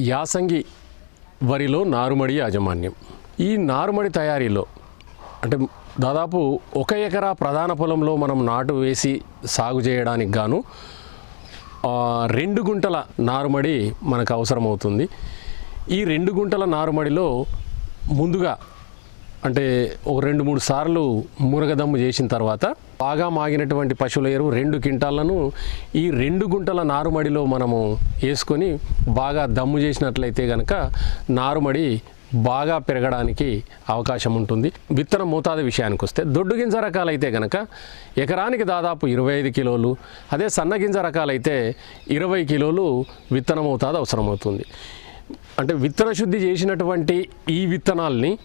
యాసంగి వరిలో నారుమడి యాజమాన్యం. ఈ నారుమడి తయారీలో అంటే దాదాపు ఒక ఎకరా ప్రధాన పొలంలో మనం నాటు వేసి సాగు చేయడానికి గాను రెండు గుంటల నారుమడి మనకు అవసరమవుతుంది. ఈ రెండు గుంటల నారుమడిలో ముందుగా అంటే ఒక రెండు మూడు సార్లు మురగదమ్ము చేసిన తర్వాత బాగా మాగినటువంటి పశువుల ఎరువు రెండు క్వింటాలను ఈ రెండు గుంటల నారుమడిలో మనము వేసుకొని బాగా దమ్ము చేసినట్లయితే కనుక నారుమడి బాగా పెరగడానికి అవకాశం ఉంటుంది. విత్తన మోతాదు విషయానికి వస్తే దొడ్డు గింజ రకాలైతే కనుక ఎకరానికి దాదాపు ఇరవై ఐదు కిలోలు అదే సన్న గింజ రకాలైతే ఇరవై కిలోలు విత్తన మోతాదు అవసరమవుతుంది. అంటే విత్తన శుద్ధి చేసినటువంటి ఈ విత్తనాల్ని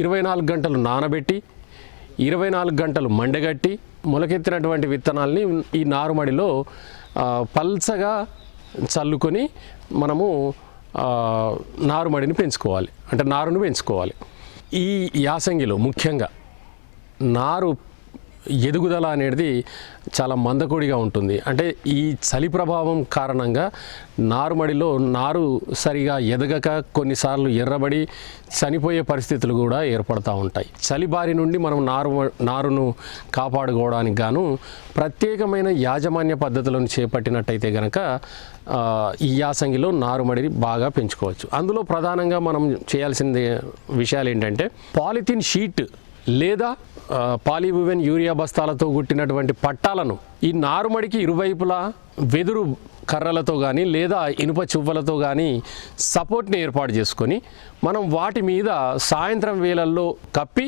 ఇరవై నాలుగు గంటలు నానబెట్టి ఇరవై నాలుగు గంటలు మండగట్టి మొలకెత్తినటువంటి విత్తనాల్ని ఈ నారుమడిలో పల్చగా చల్లుకొని మనము నారుమడిని పెంచుకోవాలి. అంటే నారును పెంచుకోవాలి. ఈ యాసంగిలో ముఖ్యంగా నారు ఎదుగుదల అనేది చాలా మందకొడిగా ఉంటుంది. అంటే ఈ చలి ప్రభావం కారణంగా నారుమడిలో నారు సరిగా ఎదగక కొన్నిసార్లు ఎర్రబడి చనిపోయే పరిస్థితులు కూడా ఏర్పడతా ఉంటాయి. చలి బారి నుండి మనం నారు నారును కాపాడుకోవడానికి గాను ప్రత్యేకమైన యాజమాన్య పద్ధతులను చేపట్టినట్టయితే గనక ఈ యాసంగిలో నారుమడిని బాగా పెంచుకోవచ్చు. అందులో ప్రధానంగా మనం చేయాల్సిన విషయాలు ఏంటంటే పాలిథిన్ షీట్ లేదా పాలీవివెన్ యూరియా బస్తాలతో కుట్టినటువంటి పట్టాలను ఈ నారుమడికి ఇరువైపులా వెదురు కర్రలతో కానీ లేదా ఇనుప చువ్వలతో కానీ సపోర్ట్ని ఏర్పాటు చేసుకొని మనం వాటి మీద సాయంత్రం వేళల్లో కప్పి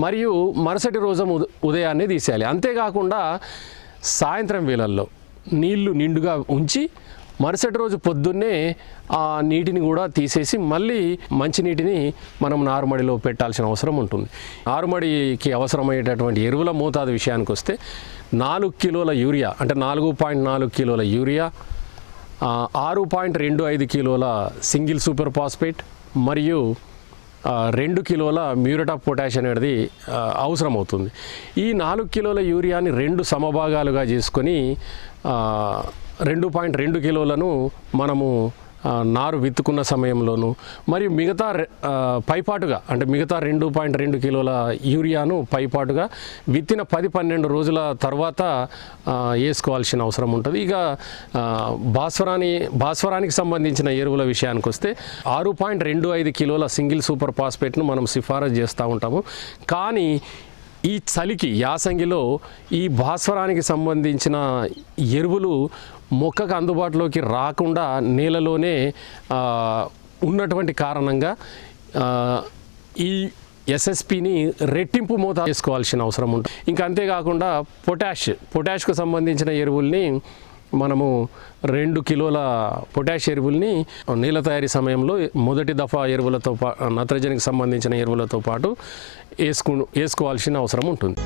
మరియు మరుసటి రోజు ఉదయాన్నే తీసేయాలి. అంతేకాకుండా సాయంత్రం వేళల్లో నీళ్ళు నిండుగా ఉంచి మరుసటి రోజు పొద్దున్నే ఆ నీటిని కూడా తీసేసి మళ్ళీ మంచినీటిని మనం నారుమడిలో పెట్టాల్సిన అవసరం ఉంటుంది. నారుమడికి అవసరమయ్యేటటువంటి ఎరువుల మోతాదు విషయానికి వస్తే నాలుగు కిలోల యూరియా అంటే నాలుగు పాయింట్ నాలుగు కిలోల యూరియా ఆరు పాయింట్ రెండు ఐదు కిలోల సింగిల్ సూపర్ ఫాస్ఫేట్ మరియు రెండు కిలోల మ్యూరేట్ ఆఫ్ పొటాష్ అనేది అవసరమవుతుంది. ఈ నాలుగు కిలోల యూరియాని రెండు సమభాగాలుగా చేసుకొని రెండు పాయింట్ రెండు కిలోలను మనము నారు విత్తుకున్న సమయంలోను మరియు మిగతా రె- పైపాటుగా అంటే మిగతా రెండు పాయింట్ రెండు కిలోల యూరియాను పైపాటుగా విత్తిన పది పన్నెండు రోజుల తర్వాత వేసుకోవాల్సిన అవసరం ఉంటుంది. ఇక ఆ, భాస్వరాని భాస్వరానికి సంబంధించిన ఎరువుల విషయానికి వస్తే ఆరు పాయింట్ రెండు ఐదు కిలోల సింగిల్ సూపర్ ఫాస్ఫేట్ను మనం సిఫారసు చేస్తూ ఉంటాము. కానీ ఈ చలికి యాసంగిలో ఈ భాస్వరానికి సంబంధించిన ఎరువులు మొక్కకు అందుబాటులోకి రాకుండా నేలలోనే ఉన్నటువంటి కారణంగా ఈ ఎస్ఎస్పిని రెట్టింపు మోతా చేసుకోవాల్సిన అవసరం ఉంటుంది. ఇంకా అంతేకాకుండా పొటాష్ పొటాష్కు సంబంధించిన ఎరువుల్ని మనము రెండు కిలోల పొటాష్ ఎరువుల్ని నీళ్ళ తయారీ సమయంలో మొదటి దఫా ఎరువులతో పా నత్రజనికి సంబంధించిన ఎరువులతో పాటు వేసుకు వేసుకోవాల్సిన అవసరం ఉంటుంది.